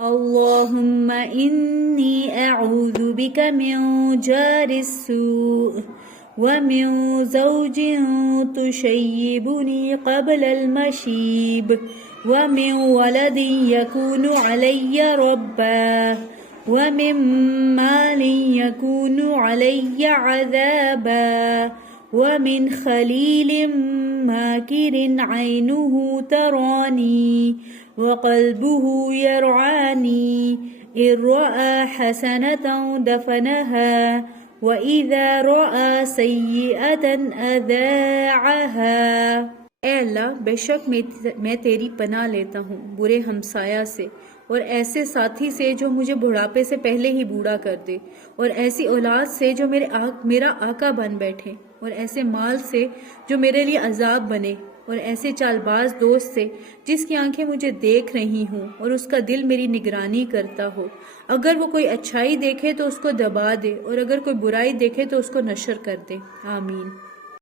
अल्लाहुम्मा इन्नी अऊज़ु बिका मिन जारिस्सूअ व मिन ज़ौजिन तुशय्यिबुनी क़ब्लल मशीब व मिन वलदिन यकूनु अलय्या रब्बा व मिन मालिन यकूनु अलय्या अज़ाबा व मिन खलीलिन माकिरिन ऐनुहु तरानी व क़ल्बुहु यरआनी इर्रआ हसनतन दफनहा व इज़ा रआ सय्यअतन अज़ाअहा। ए अल्लाह, बेशक मैं तेरी पनाह लेता हूँ बुरे हमसाया से और ऐसे साथी से जो मुझे बुढ़ापे से पहले ही बूढ़ा कर दे, और ऐसी औलाद से जो मेरा आका बन बैठे, और ऐसे माल से जो मेरे लिए अजाब बने, और ऐसे चालबाज दोस्त से जिसकी आंखें मुझे देख रही हों और उसका दिल मेरी निगरानी करता हो। अगर वो कोई अच्छाई देखे तो उसको दबा दे, और अगर कोई बुराई देखे तो उसको नशर कर दे। आमीन।